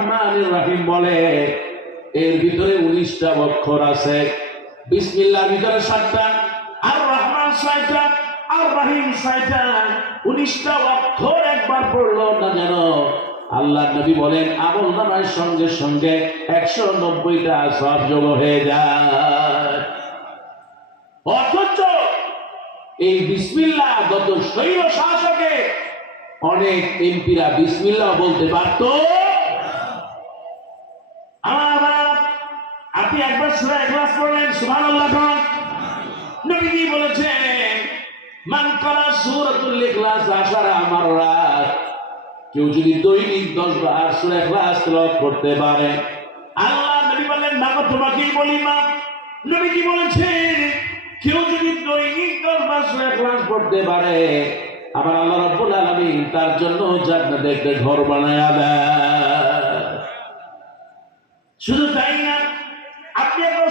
রহমান রাহিম বলে, এর ভিতরে উনিশটা অক্ষর আছে। বিসমিল্লার ভিতরে সাতটা আর রহমান ছয়টা আর ছয়টা উনিশটা অক্ষর একবার পড়ল না যেন? আল্লাহ নবী বলেন, আমল নামার সঙ্গে সঙ্গে একশো নব্বইটা সব যোগ হয়ে যায়। অথচ এই বিসমিল্লা গত শৈল শাসকে অনেক এমপিরা বিসমিল্লা বলতে পারত। সুরা এখলাস পড়লেন সুবহান আল্লাহ নবীজি বলেছেন, মান করা সূরাতুল ইখলাস আশারা মাররাত কেউ যদি দৈনিক দশ বার সুরা এখলাস তেলাওয়াত করতে পারে। আল্লাহ নবী বললেন, না তোমাকেই বলি মা। নবীজি বলেছেন, কেউ যদি দৈনিক দশ বার সুরা এখলাস পড়তে পারে আবার আল্লাহ রাব্বুল আলামিন তার জন্য জান্নাতে একটা ঘর বানায়া দেয় শুধু তাই না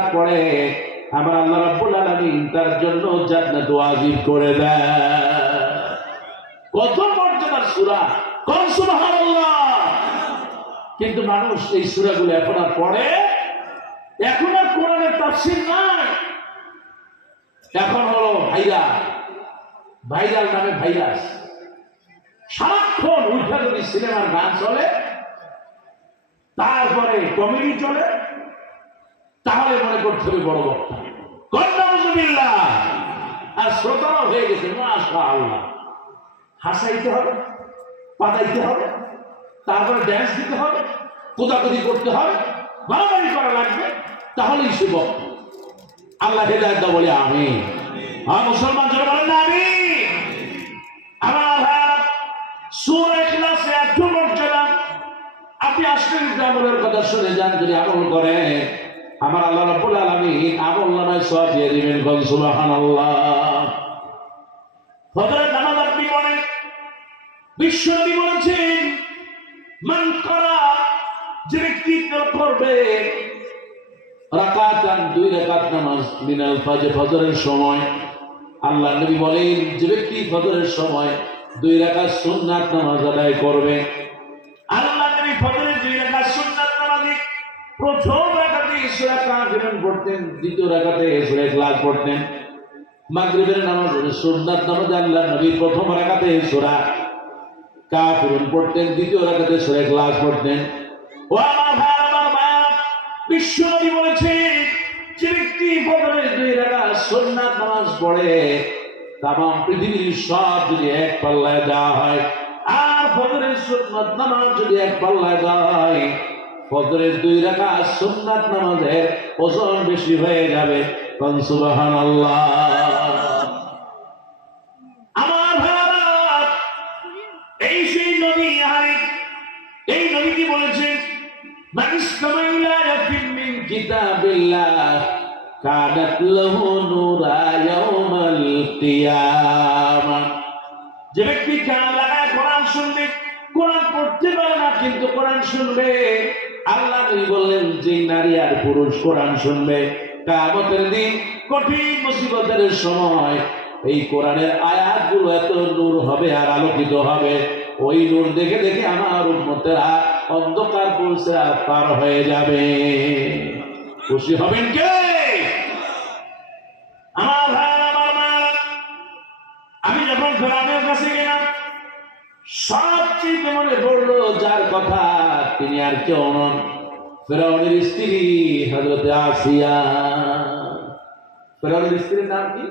ইখলাস পড়ে আমার আল্লাহ রাব্বুল আলামিন তার জন্য জান্নাত ওয়াজিব করে দেয়। কত মর্যাদার সূরা? কোন সুবহানাল্লাহ। কিন্তু মানুষ এই সূরাগুলো এখন আর পড়ে, এখন আর কোরআনের তাফসীর নাই। এখন হলো ভাইরা ভাইরাল নামে ভাইরাস। সারাক্ষণ উঠা যদি সিনেমার গান চলে, তারপরে কমেডি চলে তাহলে মনে করতে হবে বড় বক্তা। কন্যামুজুবিল্লাহ আর শ্রোতারাও হয়ে গেছে মাশা আল্লাহ হাসাইতে হবে পাতাইতে হবে তারপরে ড্যান্স দিতে হবে কোদাকুদি করতে হবে বাড়াবাড়ি করা লাগবে তাহলেই সে বক্তা আল্লাহ হেদায়ত বলে আমি আর মুসলমান যারা বলেন না আমি আমার ভাইয়ারা, সূরা ইখলাসে এত মর্যাদা। আপনি আসলেন আমলের কথা শুনে যান যদি আমল করেন। আমার আল্লাহ রাব্বুল আলামিন আমল নামায় সব দিয়ে দিবেন কোন সুবহানাল্লাহ। হযরত নামাজ আপনি পড়েন বিশ্বনবী বলেছেন, মান করা যে ব্যক্তি করবে, রাকাতান, দুই রাকাত নামাজ মিনাল ফাজর, ফজরের সময়। আল্লাহ নবী বলেন, যে ব্যক্তি ফজরের সময় দুই রাকাত সুন্নাত নামাজ আদায় করবে। আল্লাহ নবী ফজরের দুই রাকাত সুন্নাত নামাজে প্রথম সূরা কাফিরুন পড়তেন, দ্বিতীয় রাকাতে সূরা পড়তেন। নবী প্রথম দ্বিতীয় রাকাতে সূরা ইখলাস পড়তেন। ও আমার ভাই, আমার মা বিশ্বনবী বলেছে, যে ব্যক্তি ফজরের দুই রাকাত সুন্নাত পড়ে তাম সব যদি এক পাল্লায় দেওয়া হয়, আর ফজরের সুন্নাত যদি এক পাল্লায় দেওয়া হয় ফজরের দুই রাখা সুন্নাত নামাজের ওজন বেশি হয়ে যাবে। কনসুবাহান আল্লাহ আমার এই সেই এই কি যে ব্যক্তি কান লাগায় কোরআন শুনবে, কোরআন পড়তে পারে না, কিন্তু কোরআন শুনবে। নবী বললেন যে নারী আর পুরুষ কোরআন শুনবে। কামতের দিন কঠিন মুসিবতের সময় এই কোরআনের আয়াতগুলো এত নূর হবে আর আলোকিত হবে। ওই নূর দেখে দেখে আমার উন্মতেরা অন্ধকার পৌঁছে পার হয়ে যাবে। খুশি হবেন কে? আমার ভাই, আমার মা, আমি যখন ফেরানের কাছে গেলাম, সবচেয়ে মনে পড়ল যার কথা তিনি আর কেউ নন। ফেরাউনের স্ত্রী হজরতে আসিয়া। ফেরাউনের স্ত্রীর নাম কি?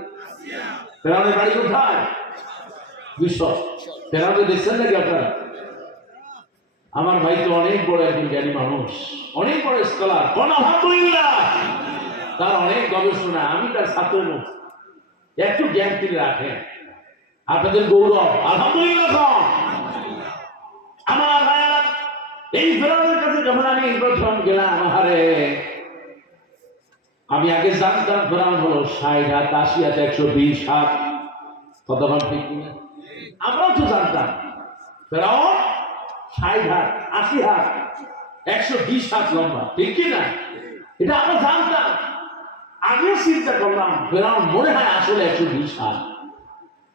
ফেরাউনের বাড়ি কোথায়? বিশ্ব। ফেরাউনের দেখছেন নাকি আপনারা? আমার ভাই তো অনেক বড় একজন জ্ঞানী মানুষ অনেক বড় স্কলার তার অনেক গবেষণা আমি তার ছাত্র। একটু জ্ঞান তিনি রাখেন। আপনাদের গৌরব আলহামদুলিল্লাহ। আমার ভাইয়েরা এই ফেরাউনের কাছে যখন আমি প্রথম গেলাম হারে আমি আগে জানতাম ফেরাউন হলো ষাট, হাত, আশি, হাত, একশো বিশ, হাত। কতক্ষণ ঠিক কিনা? আমরাও তো জানতাম। ফেরাউন ষাট, হাত, আশি, হাত, একশো বিশ, হাত লম্বা। ঠিক কিনা? এটা আমরা জানতাম। আমিও চিন্তা করলাম, ফেরাউন মনে হয় আসলে একশো বিশ, হাত।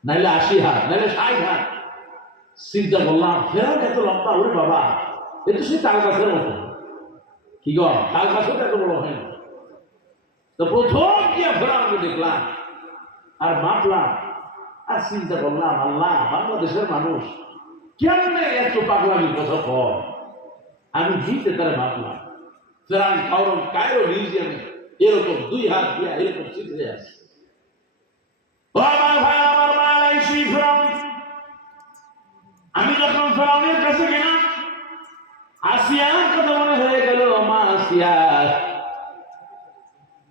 নাইলে আশি, হাত নাইলে ষাট, হাত। চিন্তা করলাম, ফেরাউন এত লম্বা, ওরে বাবা। এ তো সে তাল গাছের মতো। কি গো? তাল গাছও তো এত বড় হয় না। তো প্রথম গিয়ে ফেরাউনকে দেখলাম আর মাপলাম আর চিন্তা করলাম, আল্লাহ, বাংলাদেশের মানুষ কেমনে এত পাগলামি কথা কর আমি জিতে তারা মাপলাম। ফেরান কাউরম কায়রো রিজিয়ানে এরকম দুই হাত দিয়া এরকম চিত্রে আছে আমার ভাই, আমার মা ফেরাউন। আমি যখন ফেরাউনের কাছে গেলাম আসিয়ার কথা মনে হয়ে গেল, মা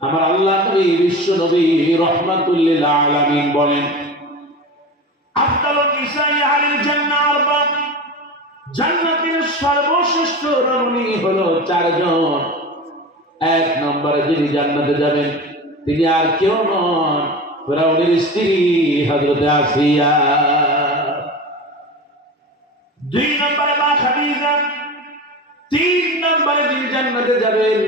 আমার আল্লাহ নবী বিশ্ব নবী রহমাতুল্লিল আলামিন বলেন আফদালুন নিসাই আহলিল জান্নাতের সর্বশ্রেষ্ঠ রমণী হলো চারজন। এক নম্বরে যিনি জান্নাতে যাবেন, তিনি আর কেউ নন, ফেরাউনের স্ত্রী হযরতে আসিয়া। দুই নম্বরে মা খাদিজা তিন নম্বরে যিনি জান্নাতে যাবেন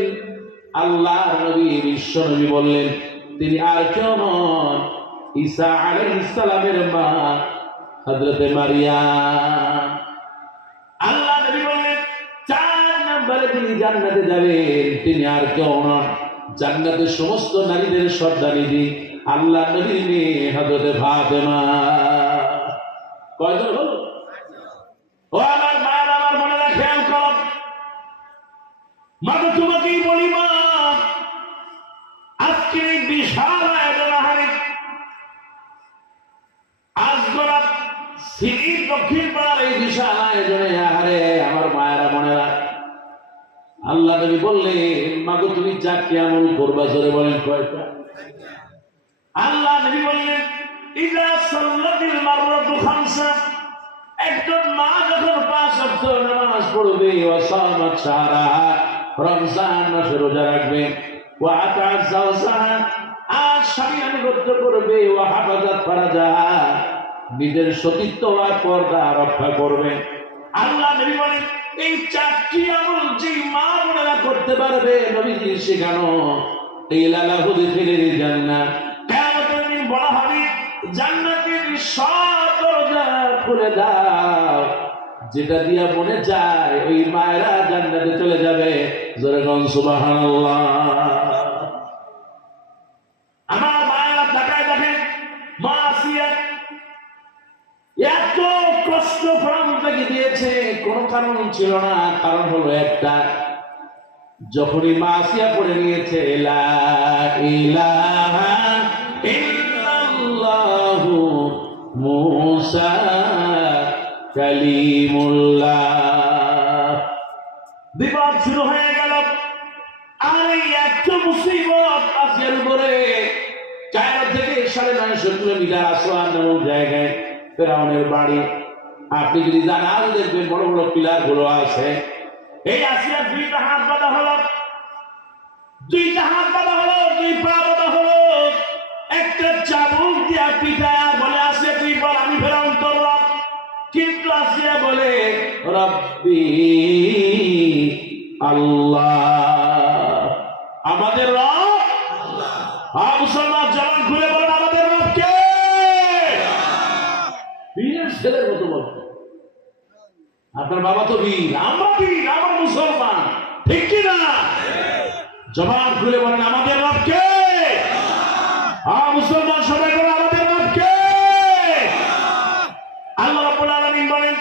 আল্লাহ নবী, বিশ্ব নবী বললেন, তিনি আর কেউ নন, ঈসা আলাইহিস সালামের মা, হযরতে মারিয়াম। আল্লাহ নবী বললেন, চার নম্বরে তিনি জান্নাতে যাবেন, তিনি আর কেউ নন। জান্নাতের সমস্ত নারীদের সর্দানিধি আল্লাহ নবীর মেয়ে, হযরতে ফাতেমা। কয়জন হলো আমার মায়ের আমার মনে রাখে কর মা তো তোমাকেই বলি মা, আজকে বিশাল আয়োজন আহারে আজ গোলা সিঁড়ির দক্ষিণ পাড়ার এই বিশাল আয়োজনে আহারে আমার মায়েরা মনে আল্লাহ নবী বললেন, মাগো, তুমি চারটি আমল করবা জোরে বলেন কয়টা? আল্লাহ নবী বললেন, ইদা সাল্লাতিল মাররাতু খামসা একজন মা যখন পাঁচ সপ্তাহ নামাজ পড়বে ও সামাত সারা রমজান মাসে রোজা রাখবে ও আকাশ আর স্বামী আনুগত্য করবে ও হাফাজাত ফারাজা নিজের সতীত্ব আর পর্দা রক্ষা করবে আল্লাহ নবী বলেন, এই চারটি আমল যে মা বোনেরা করতে পারবে, নবীজি শেখানো, এই লালা হুদি জান্নাত। কেমন বলা হবে, জান্নাতের সব দরজা খুলে দাও। যেটা দিয়া মনে যায়, ওই মায়েরা জান্নাতে চলে যাবে। জোরে গন সুবহানাল্লাহ। কারণ ছিল না, কারণ হলো একটা, যখনই মা আসিয়া পড়ে নিয়েছে, লা কালিমুল্লাহ। শুরু হয়ে গেল। আর এই এত মুসিবত আসিয়ার উপরে কায়রো থেকে সাড়ে নয়শো কিলোমিটার আসোয়ান নামক জায়গায় ফেরাউনের বাড়ি। আপনি যদি যান দেখবেন বড় বড় পিলারগুলো আছে। এই আসিয়া দুইটা হাত বাঁধা হলো। দুইটা হাত বাঁধা হলো, দুই পা বাঁধা হলো। বলে রব্বি আল্লাহ। আমাদের রব? হ্যাঁ মুসলমান জবান খুলে বলেন আমাদের রব কে বীরের ছেলের মতো বলতে আপনার বাবা তো বীর আমরা বীর আমার মুসলমান। ঠিক কি না? জবান খুলে বলেন আমাদের রব কে হ্যাঁ মুসলমান সবাই বলে আমাদের রব কে আল্লাহ রাব্বুল আলামিন বলেন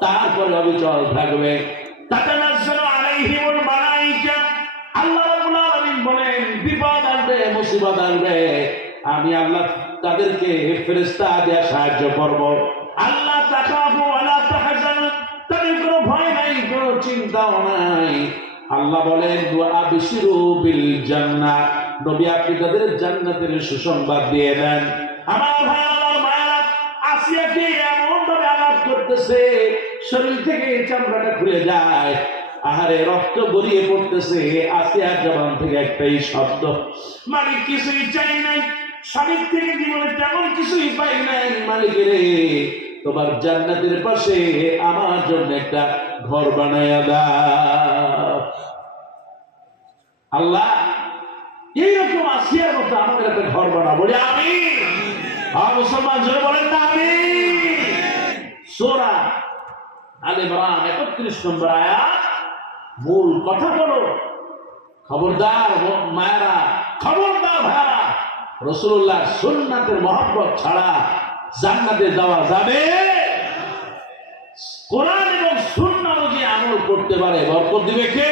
তারপরে অবিচল থাকবে। আল্লাহ বলেন আমি আল্লাহ তাদেরকে ফেরেশতা দিয়ে সাহায্য করব। আল্লাহ তাদের কোনো ভয় নাই, কোনো চিন্তাও নাই। আল্লাহ বলেন বিশিরু বিল জান্নাহ। নবী আপনি তাদের জান্নাতের সুসংবাদ দিয়ে দেন। আমার ভাই আল্লাহর মায়েরা আসিয়াকে এমন ভাবে আঘাত করতেছে, শরীর থেকে চামড়াটা খুলে যায়। আহারে, রক্ত গড়িয়ে পড়তেছে, আসিয়ার জবান থেকে একটাই শব্দ। মালিক কিছুই চাই নাই স্বামীর থেকে জীবনে তেমন কিছুই পাই নাই। মালিকের তোমার জান্নাতের পাশে আমার জন্য একটা ঘর বানায় দাও। আল্লাহ এইরকম আসিয়ার মতো আমাদের একটা ঘর বানাবো বলি, আমি আর মুসলমান জোরে বলেন না আমি সোরা আলে ইমরান, একত্রিশ নম্বর আয়াত। মূল কথা বলো। খবরদার মায়েরা, খবরদার ভাইরা রসুল্লাহ সুন্নাতের মহব্বত ছাড়া জান্নাতে যাওয়া যাবে? কোরআন এবং সুন্না অনুযায়ী আমল করতে পারে। বরকত দিবে কে?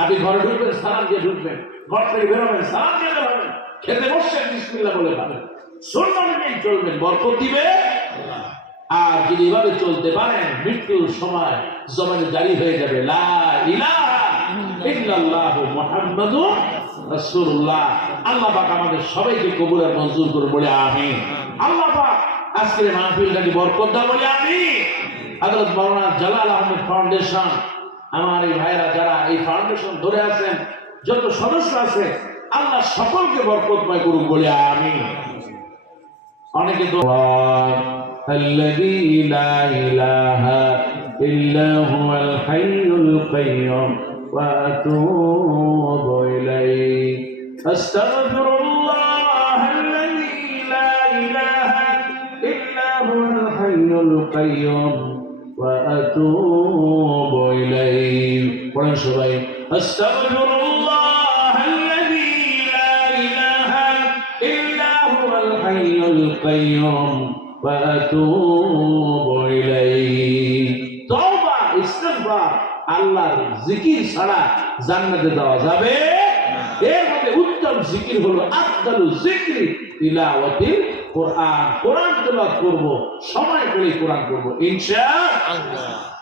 আপনি ঘরে ঢুকবেন, সালাম দিয়ে ঢুকবেন। ঘর থেকে বেরোবেন সালাম দিয়ে বেরোবেন খেতে বসছেন, বিসমিল্লাহ বলে খাবেন সুন্না অনুযায়ী চলবেন, বরকত দিবে আর যদি এভাবে চলতে পারেন, মৃত্যুর সময় জমানে জারি হয়ে যাবে, লা ইলাহা আল্লাহ আমাদের সবাইকে কবুল আর মঞ্জুর করে বলে আল্লাহ পাক বলে ফাউন্ডেশন আমার এই ভাইরা যারা এই ফাউন্ডেশন ধরে আছেন যত সদস্য আছে আল্লাহ সকলকে বরকতময় করুক বলে আমিন অনেকে তো الذي لا إله إلا هو الحي القيوم وأتوب إليه أستغفر الله الذي لا إله إلا هو الحي القيوم وأتوب إليه قرآن شبابي أستغفر الله الذي لا إله إلا هو الحي القيوم وأتوب إليه توبة استغفار আল্লাহর জিকির ছাড়া জান্নাতে দেওয়া যাবে এর মধ্যে উত্তম জিকির হলো আফদালু জিকরি তিলাওয়াতিল কোরআন কোরআন তেলাওয়াত করব সময় করে কোরআন করব ইনশাআল্লাহ